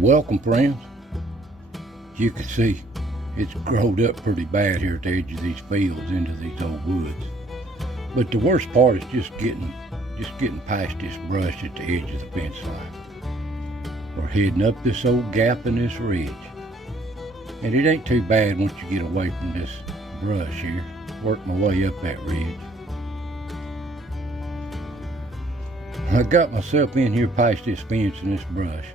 Welcome, friends. As you can see, it's growed up pretty bad here at the edge of these fields into these old woods. But the worst part is just getting past this brush at the edge of the fence line. We're heading up this old gap in this ridge. And it ain't too bad once you get away from this brush here. Work my way up that ridge. I got myself in here past this fence and this brush.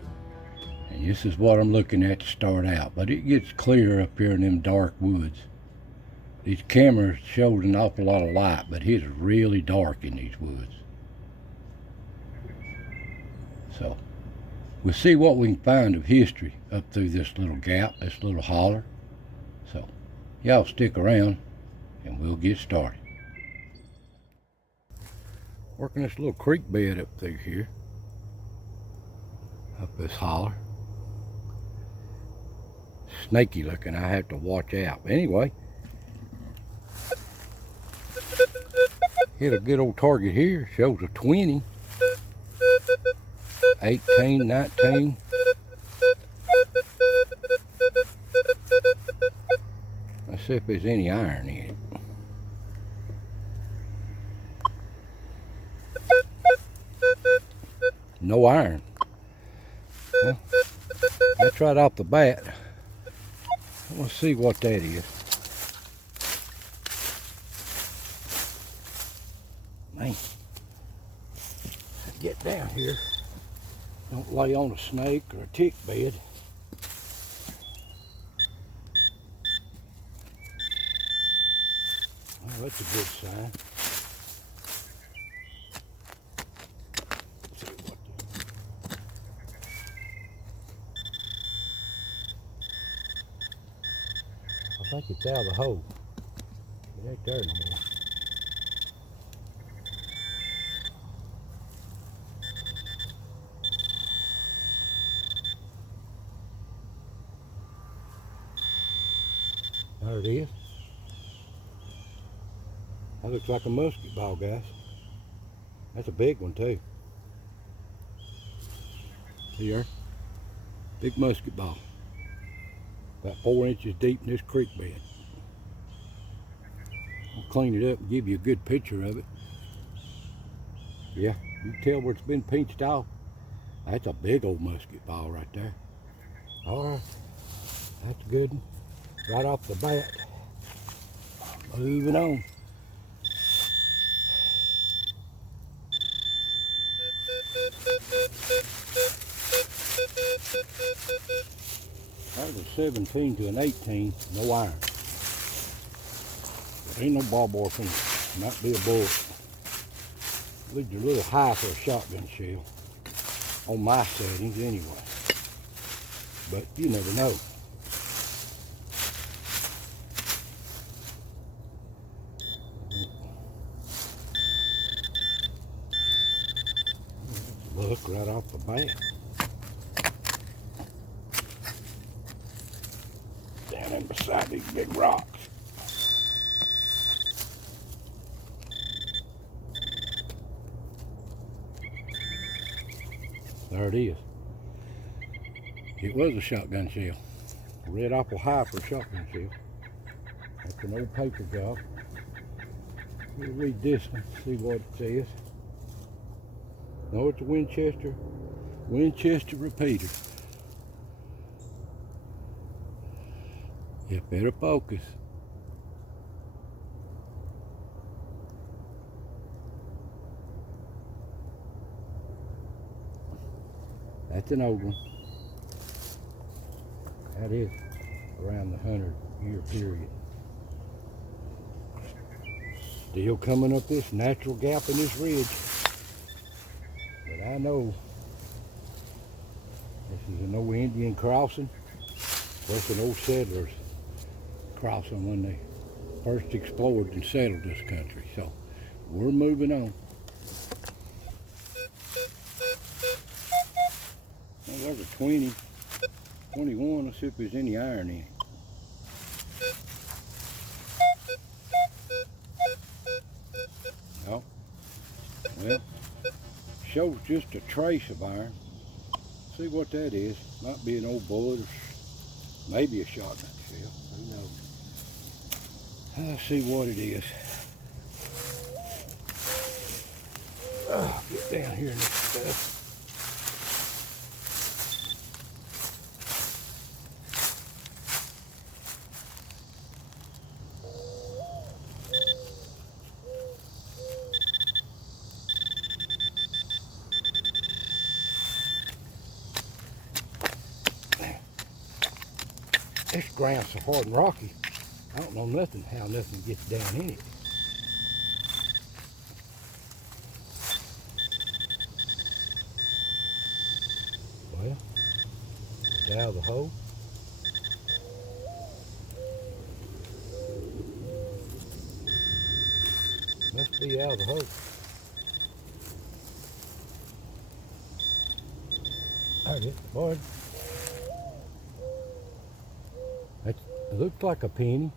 And this is what I'm looking at to start out. But it gets clear up here in them dark woods. These cameras showed an awful lot of light, but it's really dark in these woods. So, we'll see what we can find of history up through this little gap, this little holler. So, y'all stick around and we'll get started. Working this little creek bed up through here. Up this holler. Snaky looking, I have to watch out. But anyway, hit a good old target here. Shows a 20, 18, 19. Let's see if there's any iron in it. No iron. Well, that's right off the bat. Let's see what that is. Man, get down here. Don't lay on a snake or a tick bed. Well, that's a good sign. Let's see what I think it's out of the hole. It ain't there no more. There it is. That looks like a musket ball, guys. That's a big one too. See there? Big musket ball. About 4 inches deep in this creek bed. I'll clean it up and give you a good picture of it. Yeah, you can tell where it's been pinched off. That's a big old musket ball right there. Alright, that's a good one. Right off the bat. Moving on. That was a 17 to an 18, no iron. There ain't no barbed wire finish. Might be a bullet. Leaves a little high for a shotgun shell. On my settings anyway. But you never know. Look right off the bat. Down in beside these big rocks. There it is. It was a shotgun shell. Red apple high for a shotgun shell. That's an old paper job. We'll read this one, see what it says. No, it's a Winchester repeater. You better focus. That's an old one. That is around the 100-year period. Still coming up this natural gap in this ridge. But I know this is an old Indian crossing. Plus an old settlers crossing when they first explored and settled this country. So we're moving on. Well, there's a 20, 21. Let's see if there's any iron in it. No. Well, shows just a trace of iron. See what that is. Might be an old bullet or maybe a shotgun shell. Who knows? Let's see what it is. Get down here in this stuff. This ground's so hard and rocky, I don't know how nothing gets down in it. Well, it's out of the hole. Must be out of the hole. There it is, boy. It looks like a penny.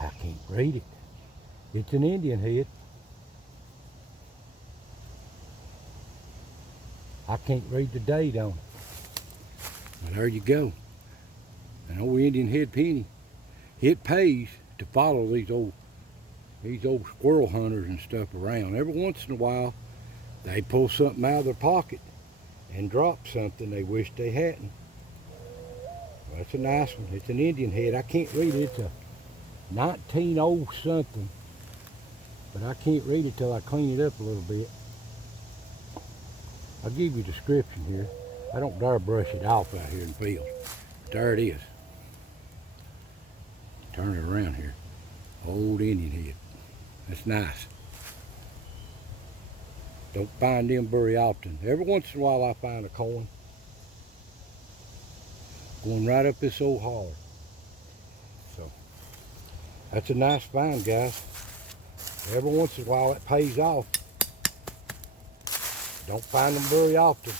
I can't read it. It's an Indian head. I can't read the date on it. But there you go. An old Indian head penny. It pays to follow these old squirrel hunters and stuff around. Every once in a while, they pull something out of their pocket and drop something they wish they hadn't. Well, that's a nice one. It's an Indian head. I can't read it. It's a 1900 something, but I can't read it till I clean it up a little bit. I'll give you a description here. I don't dare brush it off out here in the field. But there it is. Turn it around here. Old Indian head. That's nice. Don't find them very often. Every once in a while I find a coin. Going right up this old holler. So, that's a nice find, guys. Every once in a while it pays off. Don't find them very often.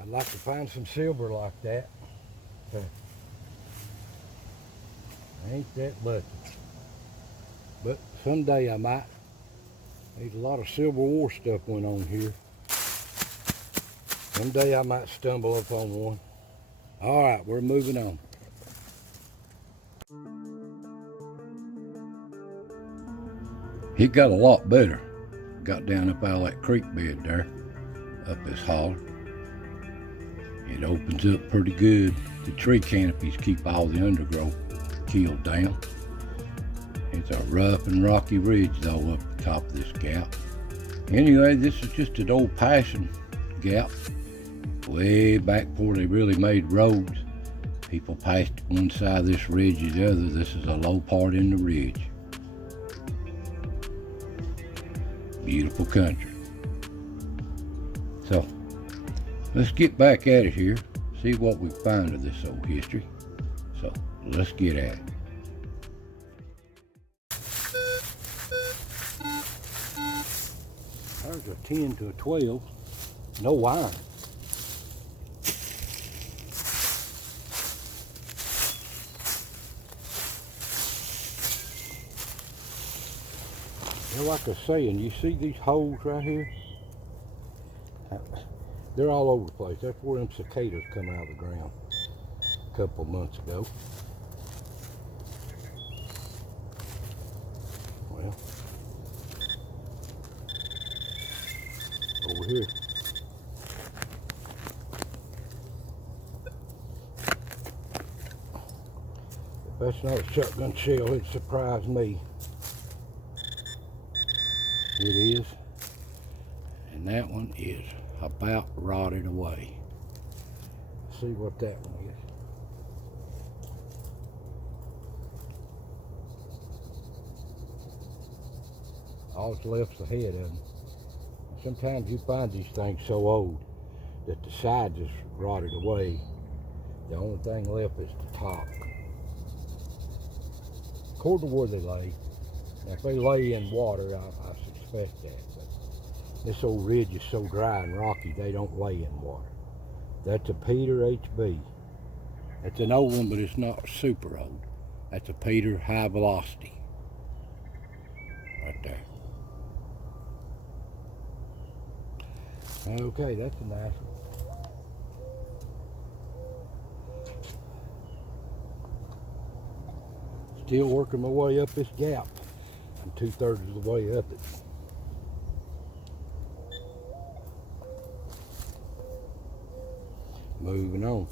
I'd like to find some silver like that. But I ain't that lucky. But someday I might. There's a lot of Civil War stuff went on here. Someday I might stumble upon one. All right, we're moving on. It got a lot better. Got down up out of that creek bed there, up this holler. It opens up pretty good. The tree canopies keep all the undergrowth killed down. It's a rough and rocky ridge though up the top of this gap. Anyway, this is just an old passing gap. Way back before they really made roads. People passed one side of this ridge to the other. This is a low part in the ridge. Beautiful country. So, let's get back at it here. See what we find of this old history. So, let's get at it. There's a 10 to a 12. No iron. You know, like I was saying, you see these holes right here? They're all over the place. That's where them cicadas come out of the ground a couple of months ago. Well, over here. If that's not a shotgun shell, it surprised me. It is. And that one is about rotted away. Let's see what that one is. All that's left's the head of them. Sometimes you find these things so old that the sides is rotted away. The only thing left is the top. According to where they lay. Now if they lay in water, I suspect that. But this old ridge is so dry and rocky, they don't lay in water. That's a Peter HB. It's an old one, but it's not super old. That's a Peter high velocity. Right there. Okay, that's a nice one. Still working my way up this gap. I'm 2/3 of the way up it. Moving on.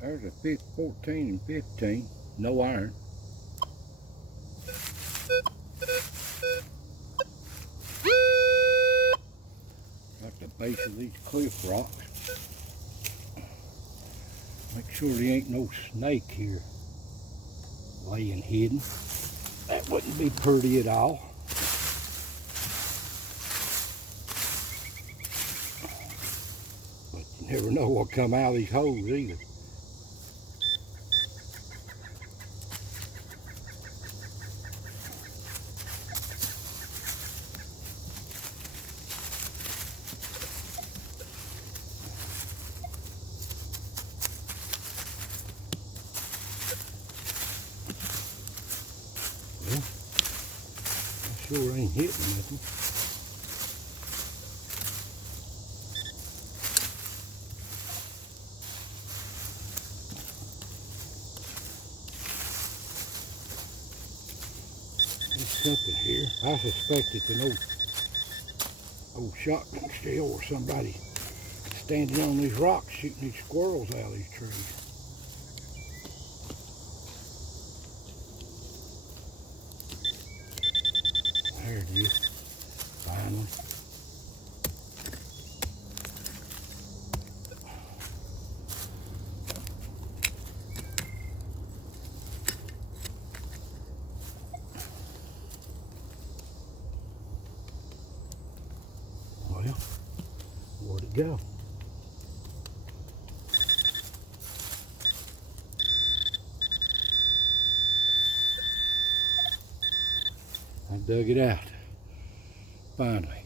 There's a 14 and 15, no iron. At the base of these cliff rocks. Make sure there ain't no snake here laying hidden. That wouldn't be pretty at all. But you never know what'll come out of these holes either. Well, I sure ain't hitting nothing. There's something here. I suspect it's an old shotgun shell or somebody standing on these rocks shooting these squirrels out of these trees. There it is, finally. Well, where'd it go? I dug it out. Finally.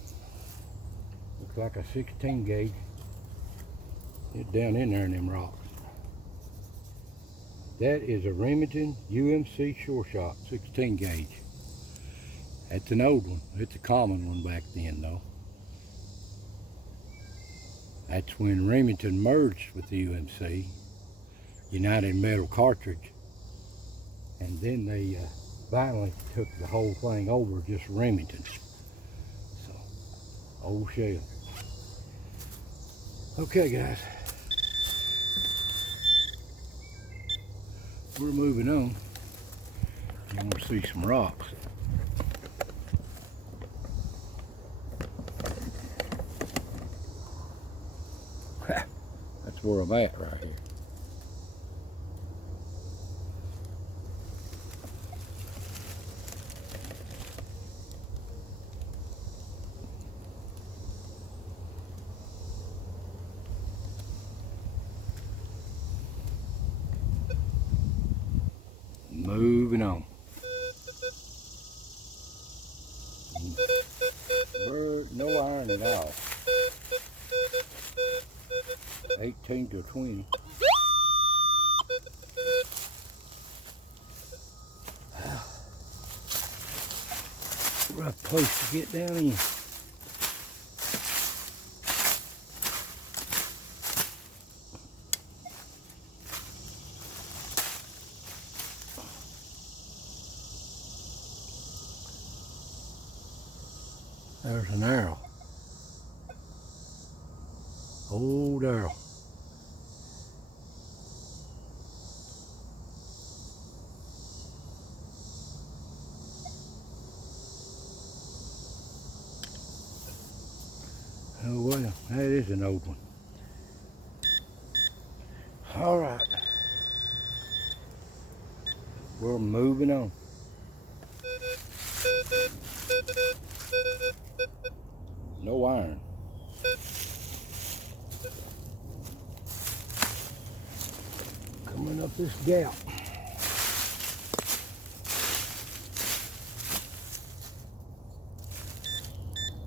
Looks like a 16 gauge. It's down in there in them rocks. That is a Remington UMC Sure Shot 16 gauge. That's an old one. It's a common one back then though. That's when Remington merged with the UMC, United Metal Cartridge, and then they finally took the whole thing over just Remington. So, old shell. Okay guys, we're moving on. I want to see some rocks. That's where I'm at right here. Moving on. No iron at all. 18 to 20. Rough place to get down in. There's an arrow. Old arrow. Oh well, that is an old one. All right. We're moving on. No iron. Coming up this gap.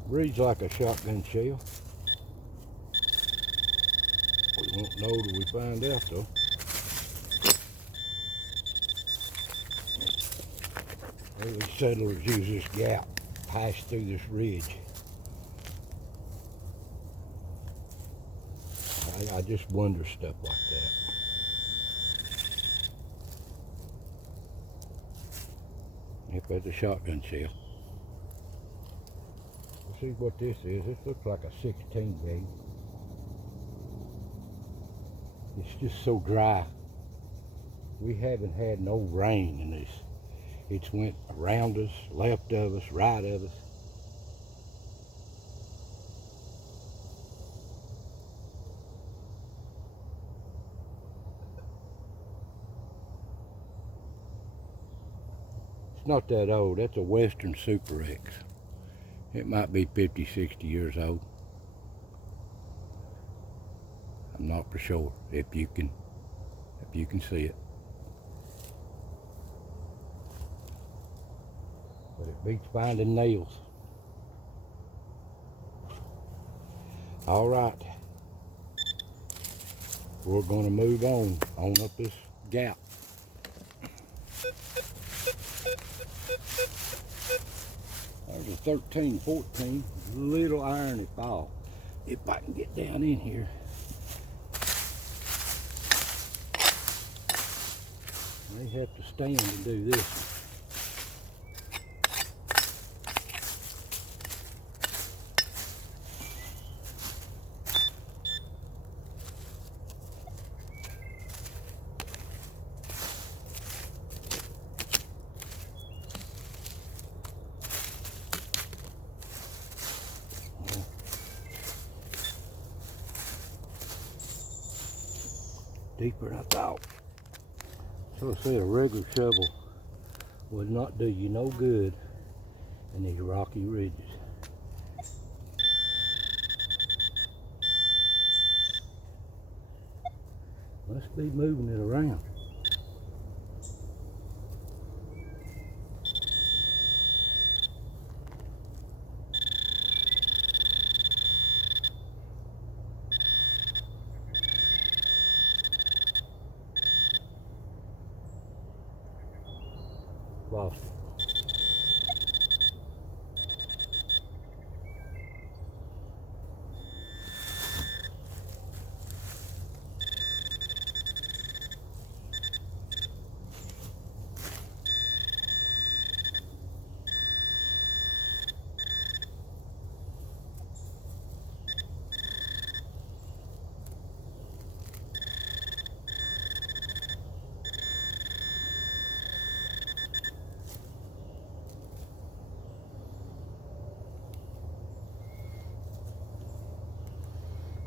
Reads like a shotgun shell. We won't know till we find out though. These settlers use this gap pass through this ridge. I just wonder stuff like that. Up at the shotgun shell. Let's see what this is. This looks like a 16 gauge. It's just so dry. We haven't had no rain in this. It's went around us, left of us, right of us. It's not that old. That's a Western Super X. It might be 50, 60 years old. I'm not for sure if you can see it. But it beats finding nails. All right. We're gonna move on up this gap. There's a 13, 14, little irony fall. If I can get down in here. They have to stand and do this. Deeper than I thought. So I said a regular shovel would not do you no good in these rocky ridges. Must be moving it around. Lost it.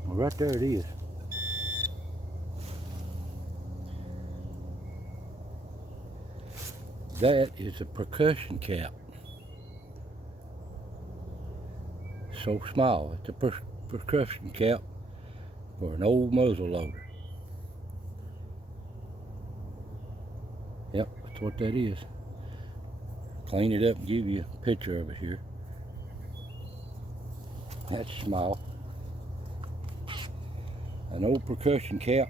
Right there it is. That is a percussion cap. So small. It's a percussion cap for an old muzzle loader. Yep, that's what that is. Clean it up and give you a picture of it here. That's small. An old percussion cap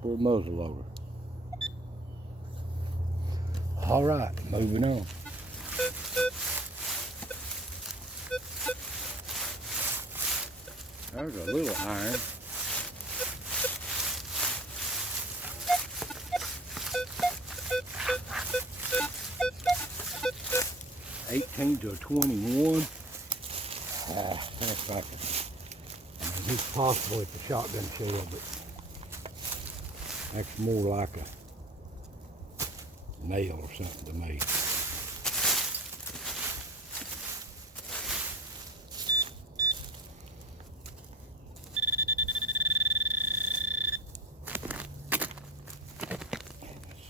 for a muzzle loader. All right, moving on. There's a little iron. $18 to a 21. That's like it's possible it's a shotgun shell, but that's more like a nail or something to me.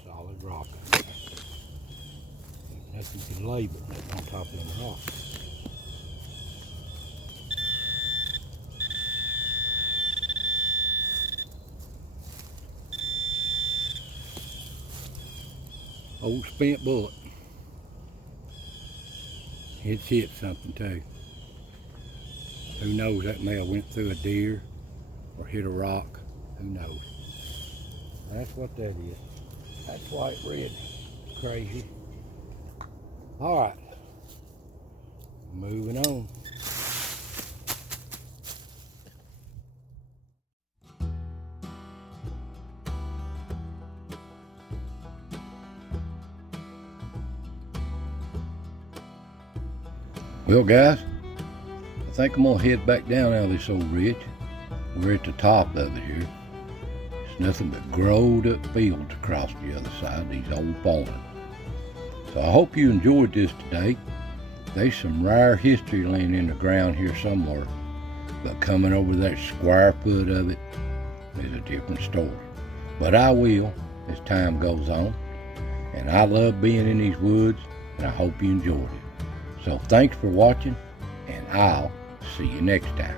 Solid rock. Nothing can label it on top of the rock. Old spent bullet. It's hit something too. Who knows, that may have went through a deer or hit a rock. Who knows? That's what that is. That's white red. Crazy. All right. Moving on. Well, guys, I think I'm gonna head back down out of this old ridge. We're at the top of it here. It's nothing but growed up fields across the other side, these old farms. So I hope you enjoyed this today. There's some rare history laying in the ground here somewhere, but coming over that square foot of it is a different story. But I will as time goes on, and I love being in these woods, and I hope you enjoyed it. So thanks for watching, and I'll see you next time.